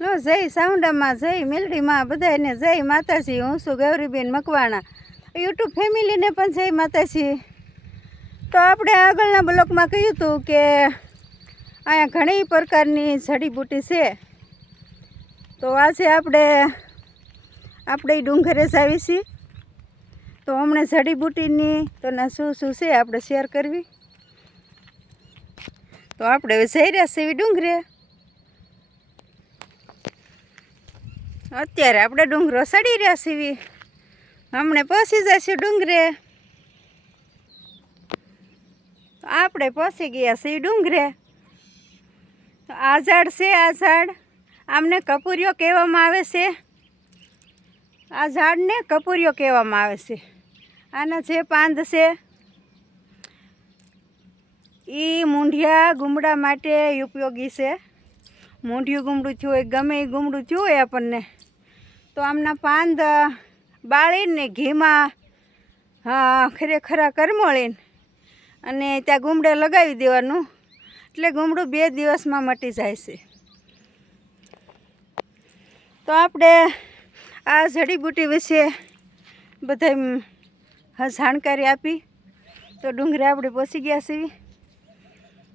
લો જય સાઉન્ડામાં, જય મેલડીમાં, બધાને જય માતાજી. હું છું ગૌરીબેન મકવાણા. યુટ્યુબ ફેમિલીને પણ જય માતાજી. તો આપણે આગળના બ્લોકમાં કહ્યું હતું કે અહીંયા ઘણી પ્રકારની જડીબુટી છે. તો આજે આપણે ડુંગરે જ આવી છીએ. તો હમણાં જડીબુટીની તો ના શું છે આપણે શેર કરવી. તો આપણે હવે જઈ રહ્યા છીએ ડુંગરે. અત્યારે આપણે ડુંગરો ચડી રહ્યા છીએ. હમણાં પહોંચી જશે ડુંગરે. આપણે પહોંચી ગયા છીએ ડુંગરે. આ ઝાડ છે, આ ઝાડ આમને કપૂરિયો કહેવામાં આવે છે. આ ઝાડને કપૂરિયો કહેવામાં આવે છે. આના જે પાંદ છે એ મૂંઢિયા ગુમડા માટે ઉપયોગી છે. મૂંઢિયું ગુમડું થયું હોય, ગમે એ ગુમડું થયું હોય આપણને, તો આમના પાંદ બાળીને ઘીમાં ખરેખરા કરમોળીને અને ત્યાં ગુમડે લગાવી દેવાનું, એટલે ગુમડું 2 દિવસમાં મટી જાય છે. તો આપણે આ જડીબુટી વિશે બધા જાણકારી આપી. તો ડુંગરે આપણે પહોંચી ગયા છીએ.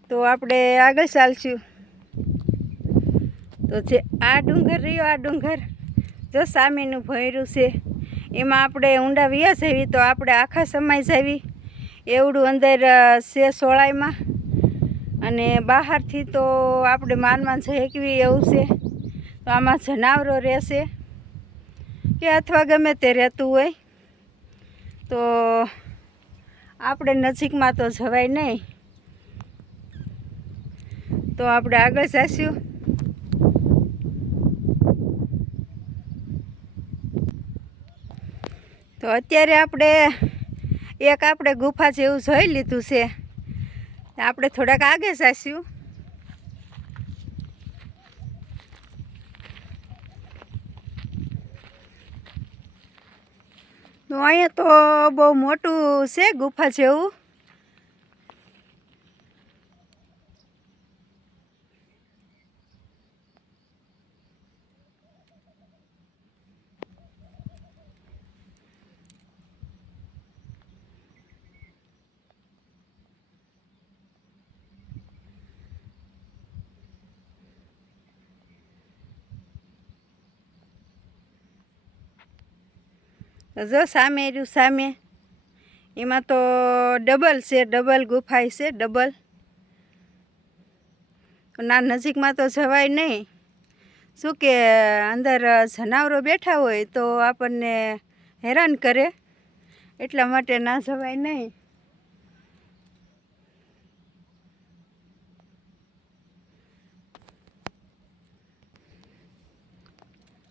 તો આપણે આગળ ચાલશું. તો જે આ ડુંગર રહ્યો, આ ડુંગર જો સામેનું ભર્યું છે, એમાં આપણે ઊંડા વ્યા જવી તો આપણે આખા સમાઈ જવી એવડું અંદર છે સોળાઈમાં. અને બહારથી તો આપણે માનમાં જઈકવી એવું છે. તો આમાં જનાવરો રહેશે કે અથવા ગમે તે રહેતું હોય, તો આપણે નજીકમાં તો જવાય નહીં. તો આપણે આગળ જઈશું. તો અત્યારે આપણે ગુફા જેવું જોઈ લીધું છે. આપણે થોડાક આગળ જઈશું. તો અહીંયા તો બહુ મોટું છે ગુફા જેવું. જો સામે રહ્યું, સામે એમાં તો ડબલ છે, ડબલ ગુફા છે, ડબલ. ના નજીકમાં તો જવાય નહીં. શું કે અંદર જનાવરો બેઠા હોય તો આપણને હેરાન કરે, એટલા માટે ના જવાય નહીં.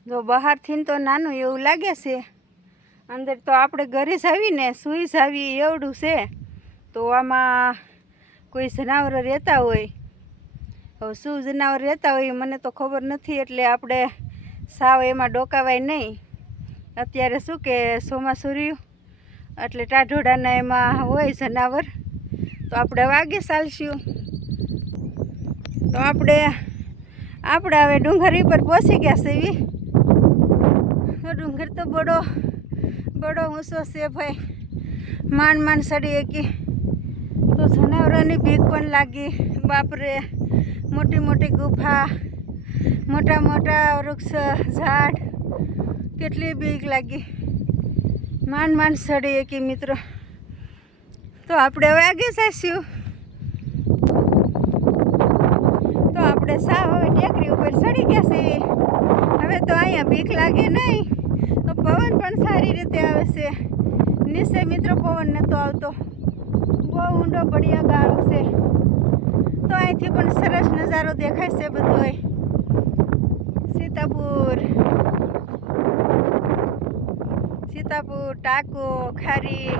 જો બહારથી તો નાનું એવું લાગે છે, અંદર તો આપણે ઘરે જ આવીને સૂઈ જ આવી એવડું છે. તો આમાં કોઈ જનાવર રહેતા હોય, હવે શું જનાવર રહેતા હોય મને તો ખબર નથી, એટલે આપણે સાવ એમાં ડોકાવાય નહીં. અત્યારે શું કે ચોમાસું રહ્યું એટલે ટાઢોડાના એમાં હોય જનાવર. તો આપણે વાગે ચાલશું. તો આપણે હવે ડુંગરી પર પહોંચી ગયા છીએ. તો ડુંગર તો બડો ઊંચો છે ભાઈ, માંડ ચડી એકી. તો જનાવરોની બીક પણ લાગી. બાપરે, મોટી ગુફા, મોટા વૃક્ષ, ઝાડ, કેટલી બીક લાગી. માંડ ચડી એકી મિત્રો. તો આપણે હવે આગળ જઈશું. તો આપણે હવે ટેકરી ઉપર ચડી ગયા છીએ. હવે તો અહીંયા બીક લાગે નહીં. તો પવન પણ સારી રીતે આવે છે. નીચે મિત્રો પવન નહોતો આવતો, બહુ ઊંડો બળિયા ગાળો છે. તો અહીંથી પણ સરસ નજારો દેખાય છે બધોય. સીતાપુર, ટાકો, ખારી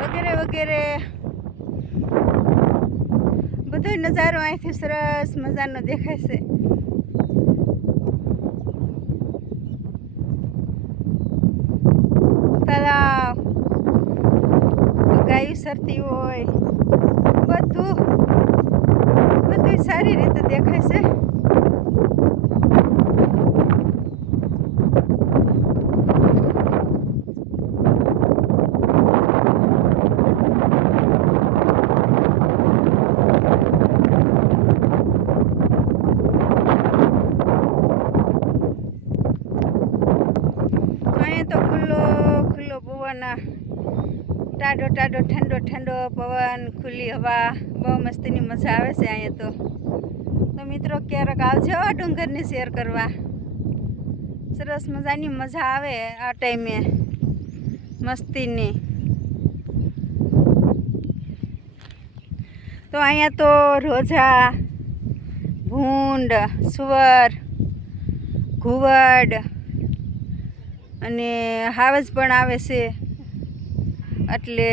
વગેરે બધો નજારો અહીંથી સરસ મજાનો દેખાય છે. તળાવ, ગાયું સરતી હોય, બધું સારી રીતે દેખાય છે. ટાઢો ઠંડો ઠંડો પવન, ખુલ્લી હવા, બહુ મસ્તીની મજા આવે છે અહીંયા તો મિત્રો ક્યારેક આવજો ડુંગરની શેર કરવા. સરસ મજાની મજા આવે આ ટાઈમે મસ્તીની. તો અહીંયા તો રોજા, ભૂંડ, સુવર, ઘુવડ અને હાવજ પણ આવે છે. એટલે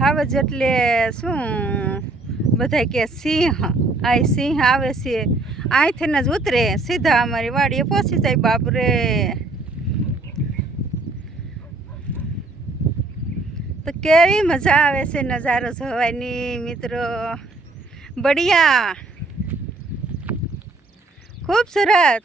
હાવજ એટલે શું બધા કે સિંહ. આ સિંહ આવે છે અહીંથી જ ઉતરે સીધા અમારી વાડીએ પહોંચી જાય. બાપરે, તો કેવી મજા આવે છે નજારો જોવાની મિત્રો. બઢિયા, ખૂબસૂરત.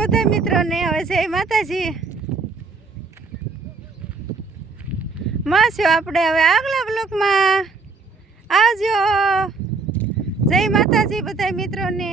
બધા મિત્રોને હવે જય માતાજી. મળશું આપણે હવે આગલા બ્લોકમાં. આવજો. જય માતાજી બધા મિત્રોને.